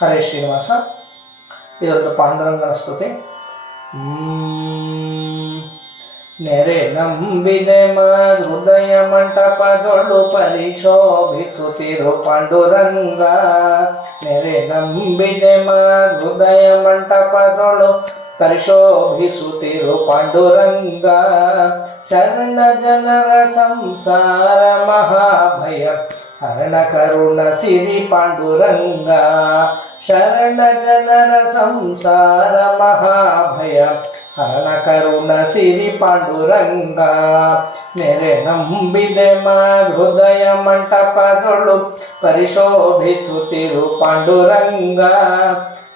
ಹರೇ ಶ್ರೀನಿವಾಸ ಇದೊಂದು ಪಾಂಡುರಂಗನ ಸ್ತುತಿ ನೆರೆ ನಂಬಿದೆ ಹೃದಯ ಮಂಟಪದೊಳು ಪರಿಶೋಭಿಸುತ್ತಿರು ಪಾಂಡುರಂಗ ನೆರೆ ನಂಬಿದೆ ಹೃದಯ ಮಂಟಪದೊಳು ಪರಿಶೋಭಿಸುತ್ತಿರು ಪಾಂಡುರಂಗ ಶರಣ ಜನರ ಸಂಸಾರ ಮಹಾಭಯ ಹರಣ ಕರುಣ ಸಿರಿ ಪಾಂಡುರಂಗ శరణజనర సంసార మహాభయ హరణ కరుణ సిరి పాండురంగ ನೆರೆ ನಂಬಿದೆ ಹೃದಯ ಮಂಟಪಗಳು ಪರಿಶೋಭಿಸುತ್ತಿರು ಪಾಂಡುರಂಗ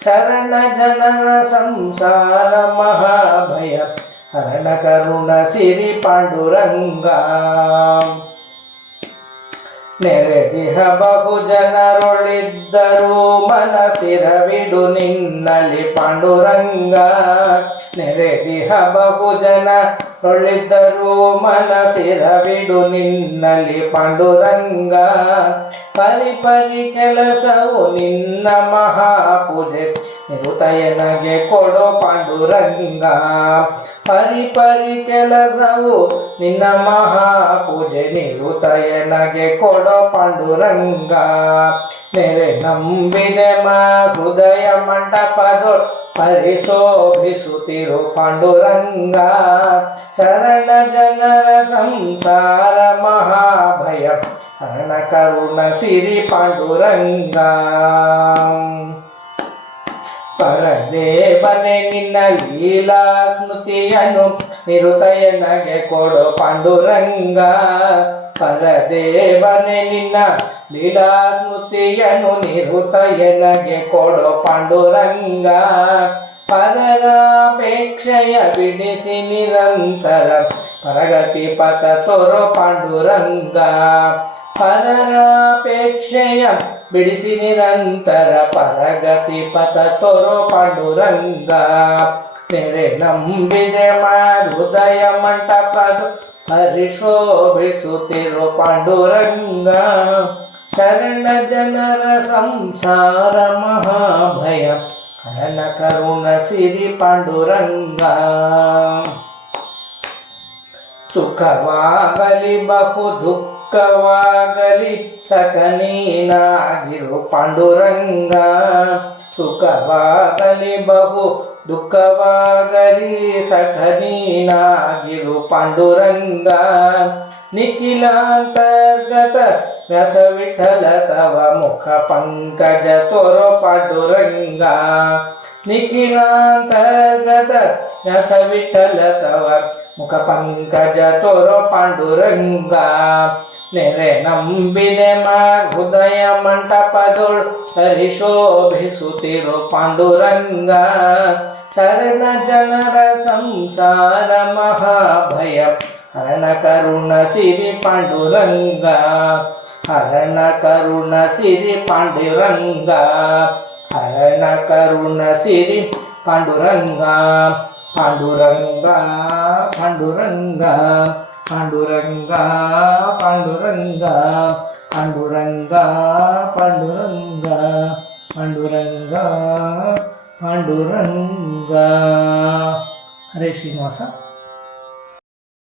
ಶರಣ ಜನನ ಸಂಸಾರ ಮಹಾಭಯ ಹರಣ ಕರುಣ ಸಿರಿ ಪಾಂಡುರಂಗ ನೆರೆದಿಹ ಬಹು ಜನರೊಳಿದ್ದರೂ ಮನಸಿರವಿಡು ನಿನ್ನಲಿ ಪಾಂಡುರಂಗ. ನೆರೆದಿಹ ಬಹು ಜನರೊಳಿದ್ದರೂ ಮನಸಿರವಿಡು ನಿನ್ನಲಿ ಪಾಂಡುರಂಗ. ಪರಿ ಪರಿ ಕೆಲಸವು ನಿನ್ನ ಮಹಾಪೂಜೆ. ನಿರುತಯನಗೆ ಕೊಡೋ ಪಾಂಡುರಂಗ ಪರಿ ಪರಿ ಕೆಲಸವು ನಿನ್ನ ಮಹಾಪೂಜೆ ನಿರುತಯನಗೆ ಕೊಡೋ ಪಾಂಡುರಂಗ ನೆರೆ ನಂಬಿದೆ ಮಾ ಹೃದಯ ಮಂಟಪದೊ ಪರಿಶೋಭಿಸುತ್ತಿರು ಪಾಂಡುರಂಗ ಶರಣ ಜನರ ಸಂಸಾರ ಮಹಾಭಯ ಹರಣ ಕರುಣ ಸಿರಿ ಪಾಂಡುರಂಗ ಪರದೇವನೆ ನಿನ್ನ ಲೀಲಾ ಸ್ಮೃತಿಯನ್ನು ನಿರುತಯನಗೆ ಕೊಡು ಪಾಂಡುರಂಗ ಪರದೇವನೆ ನಿನ್ನ ಲೀಲಾ ಸ್ಮೃತಿಯನ್ನು ನಿರುತಯನಗೆ ಕೊಡು ಪಾಂಡುರಂಗ ಪರರಾಪೇಕ್ಷೆಯ ಬಿಡಿಸಿ ನಿರಂತರ ಪ್ರಗತಿ ಪಥ ತೋರೋ ಪಾಂಡುರಂಗ ಪರರಾಪೇಕ್ಷೆಯ ಬಿಡಿಸಿ ನಿರಂತರ ಪರಗತಿ ಪಥ ತೋರೋ ಪಾಂಡುರಂಗ ತೆರೆ ನಂಬಿದೆ ಹೃದಯ ಮಂಟಪದ ಪರಿಶೋಭಿಸುತ್ತಿರೋ ಪಾಂಡುರಂಗ ಶರಣ ಜನರ ಸಂಸಾರ ಮಹಾಭಯ ಹರಣ ಕರುಣ ಸಿರಿ ಪಾಂಡುರಂಗ ಸುಖವಾಗಲಿ ಬಹು ದುಃಖವಾಗಲಿ ಸಕನೀನಾಗಿರು ಪಾಂಡುರಂಗ ಸುಖವಾಗಲಿ ಬಹು ದುಃಖವಾಗಲಿ ಸಖನೀನಾಗಿರು ಪಾಂಡುರಂಗ నిఖిలాంతర్గత రస విఠల తవ ముఖ పంకజ తొర పడురంగా నిఖిలాంతర్గత రస విఠల తవ ముఖ పంకజ తొర పండురంగా. ನೆರೆ ನಂಬಿದೆ ಮಾ ಹೃದಯ ಮಂಟಪದೊಳು ಹರಿಶೋಭಿಸುತ್ತಿರು ಪಾಂಡುರಂಗ ಶರಣ ಜನರ ಸಂಸಾರ ಮಹಾಭಯ హరణ కరుణ సిరి పాండురంగ. హరణ కరుణ సిరి పాండురంగ. హరణ కరుణ సిరి పాండురంగ. పాండురంగ పాండురంగ పాండురంగ పాండురంగ పాండురంగ పాండురంగ పాండురంగ పాండురంగ. హరే శ్రీనివాస.